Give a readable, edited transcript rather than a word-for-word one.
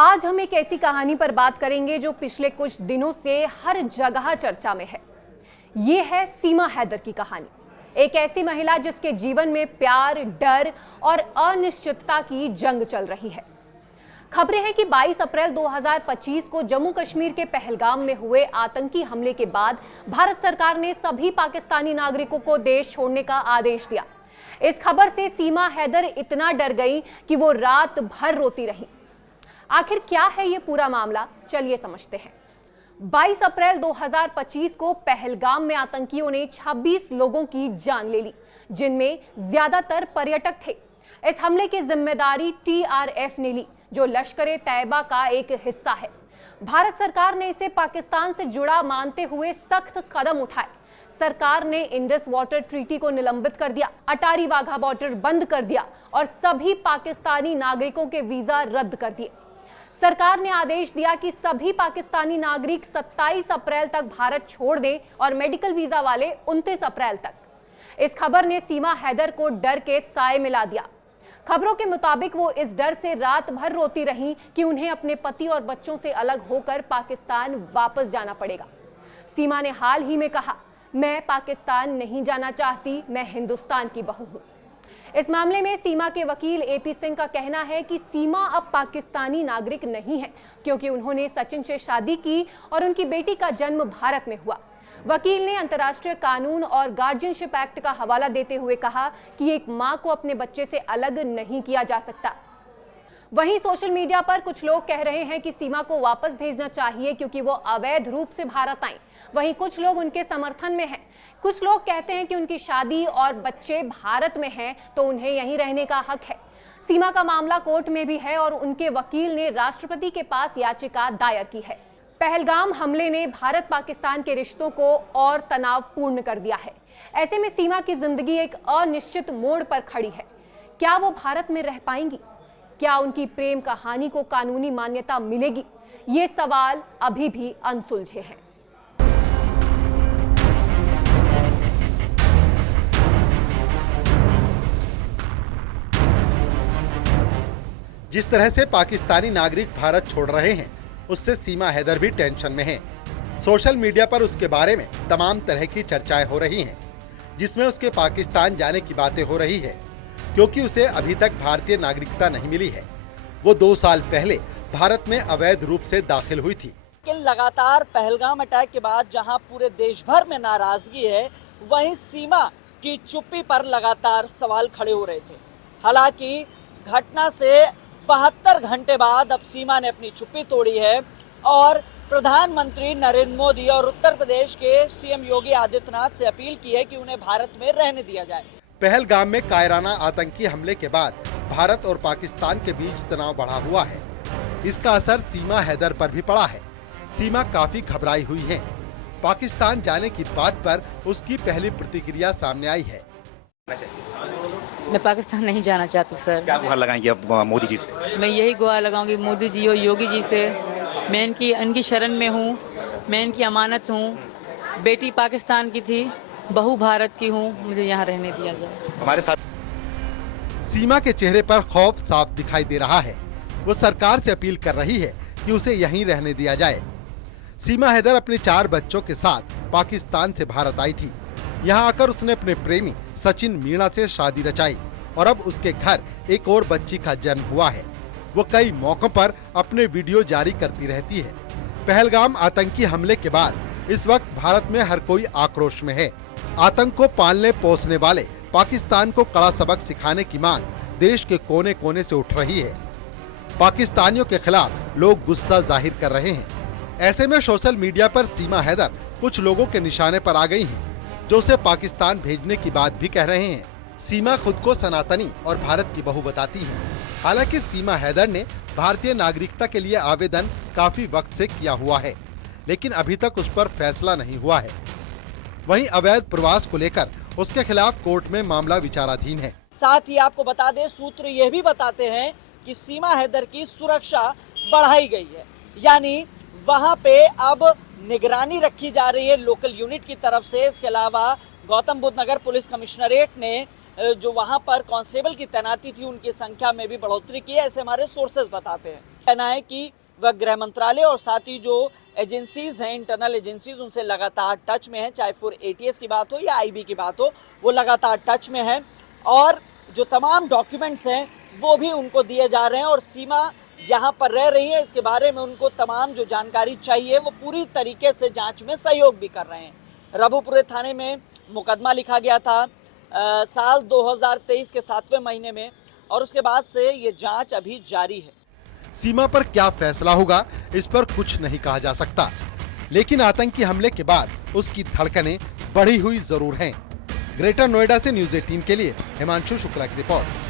आज हम एक ऐसी कहानी पर बात करेंगे जो पिछले कुछ दिनों से हर जगह चर्चा में है। ये है सीमा हैदर की कहानी, एक ऐसी महिला जिसके जीवन में प्यार, डर और अनिश्चितता की जंग चल रही है। खबरें हैं कि 22 अप्रैल 2025 को जम्मू कश्मीर के पहलगाम में हुए आतंकी हमले के बाद भारत सरकार ने सभी पाकिस्तानी नागरिकों को देश छोड़ने का आदेश दिया। इस खबर से सीमा हैदर इतना डर गई कि वो रात भर रोती रही। आखिर क्या है ये पूरा मामला, चलिए समझते हैं। 22 अप्रैल 2025 को पहलगाम में आतंकियों ने 26 लोगों की जान ले ली, जिनमें ज्यादातर पर्यटक थे। इस हमले की जिम्मेदारी TRF ने ली, जो लश्कर तैयबा का एक हिस्सा है। भारत सरकार ने इसे पाकिस्तान से जुड़ा मानते हुए सख्त कदम उठाए। सरकार ने इंडस वाटर ट्रीटी को निलंबित कर दिया, अटारी वाघा बॉर्डर बंद कर दिया और सभी पाकिस्तानी नागरिकों के वीजा रद्द कर दिए। सरकार ने आदेश दिया कि सभी पाकिस्तानी नागरिक 27 अप्रैल तक भारत छोड़ दें और मेडिकल वीजा वाले 29 अप्रैल तक। इस खबर ने सीमा हैदर को डर के साए मिला दिया। खबरों के मुताबिक वो इस डर से रात भर रोती रहीं कि उन्हें अपने पति और बच्चों से अलग होकर पाकिस्तान वापस जाना पड़ेगा। सीमा ने हाल ही में कहा, मैं पाकिस्तान नहीं जाना चाहती, मैं हिंदुस्तान की बहू हूं। इस मामले में सीमा के वकील AP सिंह का कहना है कि सीमा अब पाकिस्तानी नागरिक नहीं है, क्योंकि उन्होंने सचिन से शादी की और उनकी बेटी का जन्म भारत में हुआ। वकील ने अंतर्राष्ट्रीय कानून और गार्जियनशिप एक्ट का हवाला देते हुए कहा कि एक मां को अपने बच्चे से अलग नहीं किया जा सकता। वहीं सोशल मीडिया पर कुछ लोग कह रहे हैं कि सीमा को वापस भेजना चाहिए क्योंकि वो अवैध रूप से भारत आई। वहीं कुछ लोग उनके समर्थन में हैं। कुछ लोग कहते हैं कि उनकी शादी और बच्चे भारत में हैं तो उन्हें यहीं रहने का हक है। सीमा का मामला कोर्ट में भी है और उनके वकील ने राष्ट्रपति के पास याचिका दायर की है। पहलगाम हमले ने भारत पाकिस्तान के रिश्तों को और तनावपूर्ण कर दिया है। ऐसे में सीमा की जिंदगी एक अनिश्चित मोड़ पर खड़ी है। क्या वो भारत में रह पाएंगी? क्या उनकी प्रेम कहानी को कानूनी मान्यता मिलेगी? ये सवाल अभी भी अनसुलझे हैं। जिस तरह से पाकिस्तानी नागरिक भारत छोड़ रहे हैं, उससे सीमा हैदर भी टेंशन में है। सोशल मीडिया पर उसके बारे में तमाम तरह की चर्चाएं हो रही हैं, जिसमें उसके पाकिस्तान जाने की बातें हो रही है, क्योंकि उसे अभी तक भारतीय नागरिकता नहीं मिली है। वो 2 साल पहले भारत में अवैध रूप से दाखिल हुई थी। लगातार पहलगाम अटैक के बाद जहां पूरे देश भर में नाराजगी है, वहीं सीमा की चुप्पी पर लगातार सवाल खड़े हो रहे थे। हालांकि घटना से 72 घंटे बाद अब सीमा ने अपनी चुप्पी तोड़ी है और प्रधानमंत्री नरेंद्र मोदी और उत्तर प्रदेश के CM योगी आदित्यनाथ से अपील की है कि उन्हें भारत में रहने दिया जाए। पहलगाम में कायराना आतंकी हमले के बाद भारत और पाकिस्तान के बीच तनाव बढ़ा हुआ है। इसका असर सीमा हैदर पर भी पड़ा है। सीमा काफी घबराई हुई है। पाकिस्तान जाने की बात पर उसकी पहली प्रतिक्रिया सामने आई है। मैं पाकिस्तान नहीं जाना चाहती सर। क्या गुहार लगाएंगे अब मोदी जी से? मैं यही गुहार लगाऊंगी मोदी जी और योगी जी से। मैं इनकी शरण में हूँ, मैं इनकी अमानत हूँ। बेटी पाकिस्तान की थी, बहू भारत की हूँ, मुझे यहाँ रहने दिया जाए। हमारे साथ सीमा के चेहरे पर खौफ साफ दिखाई दे रहा है। वो सरकार से अपील कर रही है कि उसे यहीं रहने दिया जाए। सीमा हैदर अपने 4 बच्चों के साथ पाकिस्तान से भारत आई थी। यहाँ आकर उसने अपने प्रेमी सचिन मीणा से शादी रचाई और अब उसके घर एक और बच्ची का जन्म हुआ है। वो कई मौकों पर अपने वीडियो जारी करती रहती है। पहलगाम आतंकी हमले के बाद इस वक्त भारत में हर कोई आक्रोश में है। आतंक को पालने पोसने वाले पाकिस्तान को कड़ा सबक सिखाने की मांग देश के कोने कोने से उठ रही है। पाकिस्तानियों के खिलाफ लोग गुस्सा जाहिर कर रहे हैं। ऐसे में सोशल मीडिया पर सीमा हैदर कुछ लोगों के निशाने पर आ गई हैं, जो उसे पाकिस्तान भेजने की बात भी कह रहे हैं। सीमा खुद को सनातनी और भारत की बहू बताती है। हालांकि सीमा हैदर ने भारतीय नागरिकता के लिए आवेदन काफी वक्त से किया हुआ है, लेकिन अभी तक उस पर फैसला नहीं हुआ है। वहीं अवैध प्रवास को लेकर उसके खिलाफ कोर्ट में मामला विचाराधीन है। साथ ही आपको बता दें, सूत्र यह भी बताते हैं कि सीमा हैदर की सुरक्षा बढ़ाई गई है, यानी वहां पे अब निगरानी रखी जा रही है लोकल यूनिट की तरफ से। इसके अलावा गौतम बुद्ध नगर पुलिस कमिश्नरेट ने जो वहां पर कांस्टेबल की तैनाती थी उनकी संख्या में भी बढ़ोतरी की है, ऐसे हमारे सोर्सेज बताते हैं। कहना है कि वह गृह मंत्रालय और साथ ही जो एजेंसीज हैं, इंटरनल एजेंसीज, उनसे लगातार टच में है, चाहे फिर ATS की बात हो या IB की बात हो, वो लगातार टच में है और जो तमाम डॉक्यूमेंट्स हैं वो भी उनको दिए जा रहे हैं और सीमा यहाँ पर रह रही है, इसके बारे में उनको तमाम जो जानकारी चाहिए वो पूरी तरीके से जांच में सहयोग भी कर रहे हैं। रबुपुरे थाने में मुकदमा लिखा गया था साल 2023 के 7वें महीने में और उसके बाद से ये जांच अभी जारी है। सीमा पर क्या फैसला होगा इस पर कुछ नहीं कहा जा सकता, लेकिन आतंकी हमले के बाद उसकी धड़कनें बढ़ी हुई जरूर हैं। ग्रेटर नोएडा से न्यूज़ 18 के लिए हिमांशु शुक्ला की रिपोर्ट।